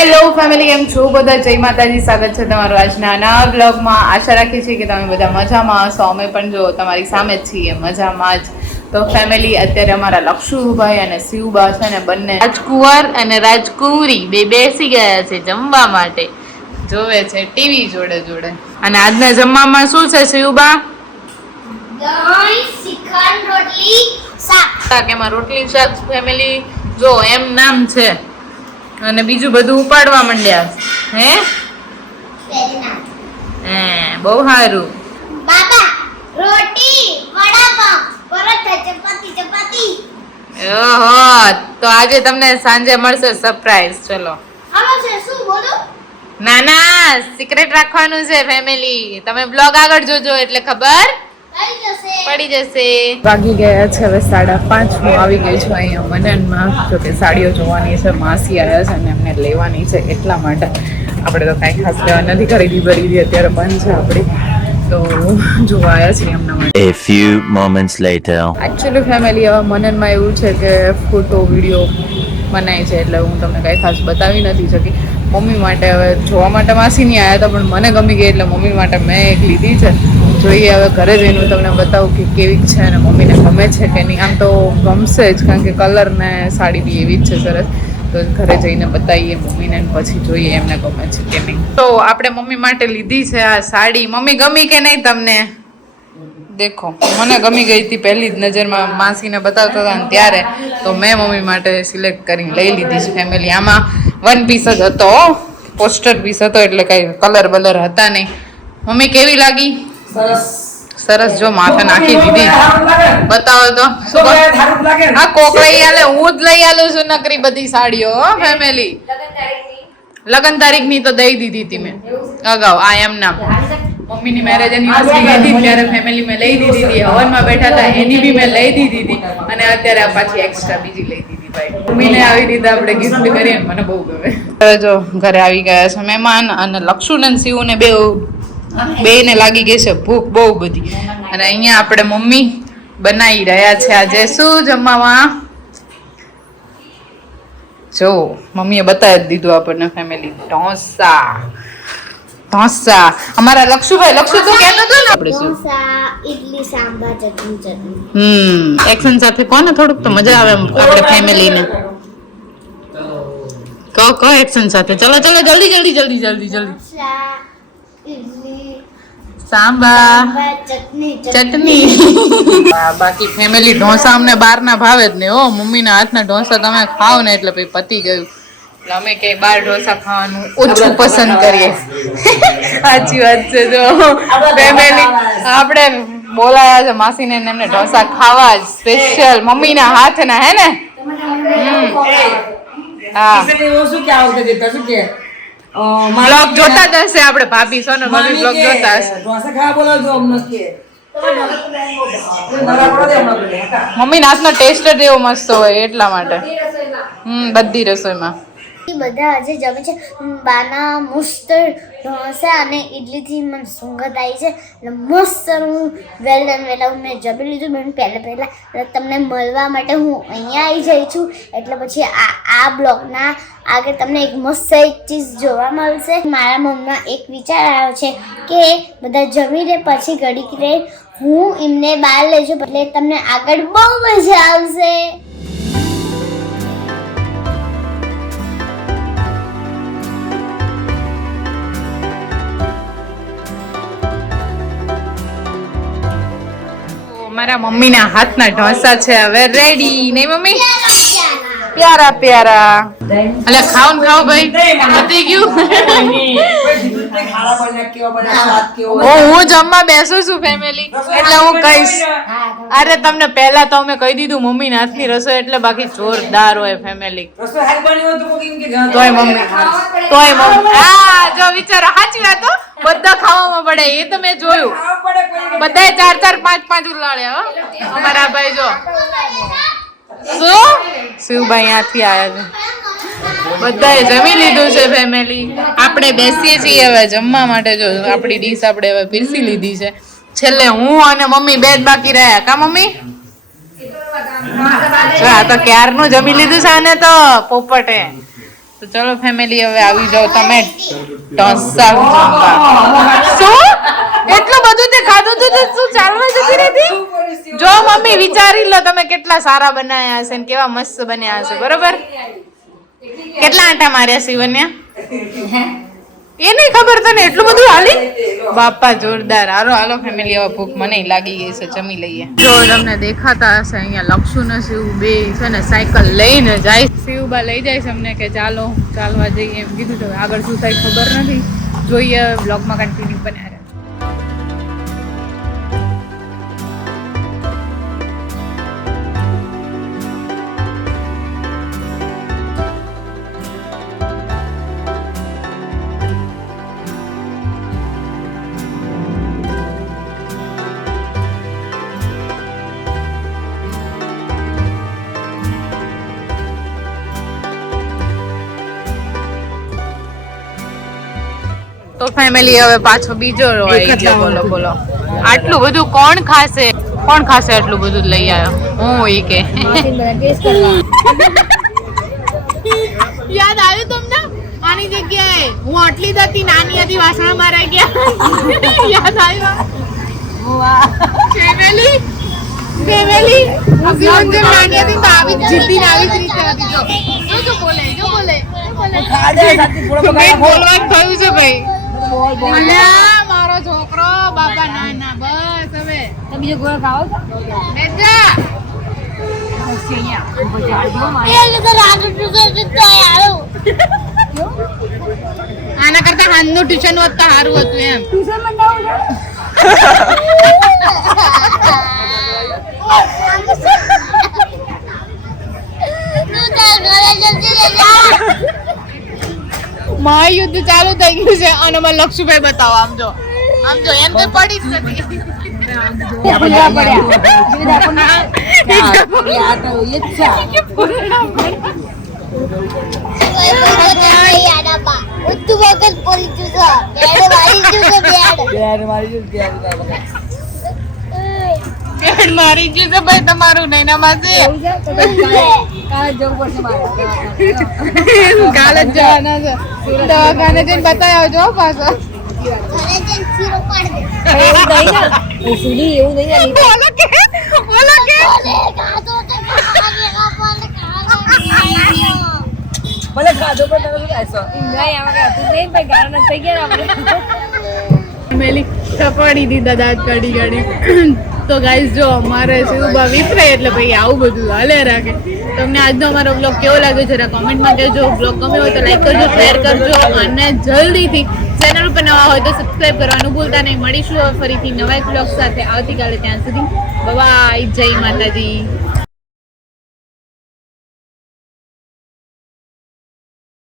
Hello family કેમ છો? બધા જય માતાજી સ્વાગત છે તમારું આજના નવા બ્લોગમાં આશા રાખીએ છીએ કે તમે બધા મજામાં હશો. અમે પણ જો તમારી સામે જ છીએ મજામાં જ. તો ફેમિલી અત્યારે અમારા લક્ષુભાઈ અને શિવબા છે ને બંને રાજકુંવર અને રાજકુંવરી બે બેસી ગયા છે જમવા માટે. જોવે છે ટીવી જોડે જોડે. અને આજના જમવામાં શું છે શિવબા? રોટલી શાક. એમાં રોટલી શાક ફેમિલી જો એમ નામ છે. અને બીજું બધું ઉપાડવા માંડ્યા. હે? હે બહુ સારું. બાબા રોટી વડાપાવ પરોઠા ચપાતી ચપાતી. ઓહો તો આજે તમને સાંજે મળશે સરપ્રાઈઝ ચલો. આમાં છે શું બોલો? ના ના સિક્રેટ રાખવાનું છે ફેમિલી તમે બ્લોગ આગળ જોજો એટલે ખબર? પડી જશે. વાગી ગયા છે હવે સાડા પાંચ. હું આવી ગઈ છું અહીંયા મનનમાં. જો કે સાડીઓ જોવાની છે માસી આવ્યા છે અને એમને લેવાની છે એટલા માટે. આપણે તો કાંઈ ખાસ લેવા નથી ખરીદી ભરીદી અત્યારે બંધ છે આપણી. તો જોવા આવ્યા છીએ એમના માટે. A few moments later. Actually family હવે મનનમાં એવું છે કે ફોટો વીડિયો બનાય છે એટલે હું તમને કાંઈ ખાસ બતાવી નથી શકી. મમ્મી માટે હવે જોવા માટે માસી નહીં આવ્યા હતા પણ મને ગમી ગઈ એટલે મમ્મી માટે મેં એક લીધી છે. જોઈએ, હવે ઘરે જઈને હું તમને બતાવું કે કેવી છે અને મમ્મીને ગમે છે કે નહીં. આમ તો ગમશે જ, કારણ કે કલર ને સાડી બી એવી જ છે સરસ. તો ઘરે જઈને બતાવીએ મમ્મીને પછી જોઈએ એમને ગમે છે કે નહીં. તો આપણે મમ્મી માટે લીધી છે આ સાડી. મમ્મી, ગમી કે નહીં તમને? દેખો, મને ગમી ગઈ હતી પહેલી જ નજરમાં માસીને બતાવતા હતા ને ત્યારે. તો મેં મમ્મી માટે સિલેક્ટ કરીને લઈ લીધી છે ફેમિલી આમાં વન પીસ જ હતો પોસ્ટર પીસ હતો એટલે કાંઈ કલર બલર હતા નહીં. મમ્મી, કેવી લાગી? સરસ. જો માથે નાખી દીધી. બતાવો તો? હા કોક લઈ આલે હું જ લઈ આલું છું નકરી બધી સાડીઓ ફેમિલી લગન તારીખની તો દઈ દીધી હતી મેં. અગાઉ આ એમ નામ મમ્મીની મેરેજ એનિવર્સરી હતી ત્યારે ફેમિલી મેં લઈ દીધી હતી. હવનમાં બેઠા હતા એની બી મેં લઈ દીધી હતી. અને અત્યારે આ પાછી એક્સ્ટ્રા બીજી લઈ દીધી ભાઈ. મમ્મીને આવી દીધા આપણે ગિફ્ટ કરીએ મને બહુ ગમે. જો ઘરે આવી ગયા છે મહેમાન અને લક્ષુનંદ શિવ શિવને બે બેયને લાગી ગઈ છે ભૂખ બહુ બધી. અને અહીંયા આપણે મમ્મી બનાવી રહ્યા છે આજે. શું જમવામાં? જો મમ્મીએ બતાવી દીધું આપણને ફેમિલી ઢોસા. ઢોસા. અમારા લક્ષુભાઈ લક્ષુ તો કહેતો હતો ને આપણે શું? ઇડલી સાંભાર ચટણી ચટણી. હમ એક્શન સાથે કોને થોડુંક તો મજા આવે આપણે ફેમિલીને કહો કહો એક્શન સાથે. ચલો ચલો જલ્દી જલ્દી જલ્દી જલ્દી જલ્દી. સાંભાર ચટણી ચટણી. બાકી ફેમિલી ઢોસા અમને બહારના ભાવે જ નહીં હો. મમ્મીના હાથના ઢોસા તમે ખાઓ ને એટલે પછી પતી ગયું. એટલે અમે ક્યાંય બાર ઢોસા ખાવાનું ઓછું પસંદ કરીએ. સાચી વાત છે જો. ફેમિલી આપણે બોલાયા છે માસીને ને એમને ઢોસા ખાવા જ. સ્પેશિયલ મમ્મીના હાથના હે ને? હમ. હા. બ્લોગ જોતા જ હશે આપણે ભાભી સોનલ ભાભી બ્લોગ જોતા હશે. મમ્મી હાથનો ટેસ્ટ જ એવો મસ્ત હોય એટલા માટે. હમ બધી રસોઈમાં. એ બધા આજે જમે છે બાના મસ્ત ઢોસા અને ઇડલીથી મને સુંગત આવી છે. એટલે મસ્ત હું વેલ ડન વેલા મેં જમી લીધું. મેં પહેલાં પહેલાં એટલે તમને મળવા માટે હું અહીંયા આવી જઈ છું. એટલે પછી આ આ બ્લોગના આગળ તમને એક મસ્ત એક ચીજ જોવા મળશે. મારા મનમાં એક વિચાર આવ્યો છે કે બધા જમી લે, પછી ઘડીક રહે. હું એમને બહાર લઈ જાઉં, એટલે તમને આગળ બહુ મજા આવશે. મારા મમ્મીના હાથના ઢોસા છે હવે રેડી નહીં મમ્મી? પ્યારા પ્યારા. એટલે ખાવ ને ખાવ ભાઈ. પતી ગયું. હું જમવા બેસું છું ફેમિલી એટલે હું કહીશ. અરે તમને પહેલા તો અમે કહી દીધું મમ્મી હાથની રસોઈ એટલે બાકી જોરદાર હોય ફેમિલી તોય મમ્મી તોય મમ્મી હા જો વિચારો સાચી વાત બધા ખાવામાં પડે એ તો મેં જોયું. બધાય ચાર ચાર પાંચ પાંચ ઉલાળ્યા હો. અમારા ભાઈ જો. શું? શિવભાઈ ત્યાંથી આવ્યા છે. બધાએ જમી લીધું છે ફેમિલી આપણે બેસીએ છીએ હવે જમવા માટે જો આપણી ડીશ આપણે હવે પીરસી લીધી છે. છેલ્લે હું અને મમ્મી બે જ બાકી રહ્યા. કા મમ્મી? આ તો ક્યારનું જમી લીધું છે અને તો પોપટે. તો ચલો ફેમિલી હવે આવી જાઓ તમે. ઢોસા શું? એટલું બધું તે ખાધું તું શું ચાલવા જતી રહેતી? જો મમ્મી વિચારી લો તમે કેટલા સારા બનાયા હશે ને કેવા મસ્ત બન્યા હશે, બરોબર? કેટલા આંટા માર્યા શિવન્યા એ નહીં ખબર તને એટલું બધું હાલી? બાપા જોરદાર. હારો હાલો ફેમિલી હવે ભૂખ મને લાગી ગઈ છે જમી લઈએ. જો તમને દેખાતા હશે અહીંયા લક્ષુ ને શિવ બે છે ને સાયકલ લઈને જાય. શિવબા લઈ જાય છે અમને કે ચાલો ચાલવા જઈએ. એમ કીધું છે આગળ શું થાય ખબર નથી. જોઈએ બ્લોગમાં કન્ટિન્યુ બન્યા ફેમિલી હવે પાછો બીજો રોય બોલો બોલો. આટલું બધું કોણ ખાશે? કોણ ખાશે આટલું બધું લઈ આવ્યો? હું એ કે. યાદ આવ્યું તમને? આની જગ્યાએ. હું આટલી જ હતી નાની હતી વાસણ મારા ગયા. યાદ આવ્યું? ફેમિલી? ફેમિલી? હું જેમ નાની હતી તો આવી જ જીતી આવી જ રીતે હતી જો. જો જો બોલે જો બોલે બોલવાનું થયું છે ભાઈ. અલ્યા મારો છોકરો બાબા ના ના બસ હવે. બીજો ગોળ ખાવો છો? બેજા ટ્યુશન તો આના કરતા હાનનું ટ્યુશન હોત તો સારું હતું એમ. ટ્યુશન છે તું તાર ઘરે જલ્દી રે જા મહાયુદ્ધ ચાલુ થઈ ગયું છે અને મને લક્ષુભાઈ બતાવો આમ જો. આમ જો એમ તો પડી જ નથી. મારી ગયું છે ભાઈ તમારું પછી કાલે જવાના છે. દવાખાને જઈને બતાવી આવજો પાછા. કપાડી દીધા દાંત કાઢી કાઢી. તો ગાઈસ જો અમારે શું ભાવી એટલે ભાઈ આવું બધું હાલે રાખે. તમને આજનો અમારો બ્લોગ કેવો લાગ્યો જરા કોમેન્ટમાં કહેજો. બ્લોગ ગમ્યો હોય તો લાઈક કરજો શેર કરજો અને જલ્દીથી ચેનલ ઉપર નવા હોય તો સબસ્ક્રાઇબ કરવાનું ભૂલતા નહીં. મળીશું ફરીથી નવા એક બ્લોગ સાથે. આવતીકાલે ત્યાં સુધી. બાય જય માતાજી.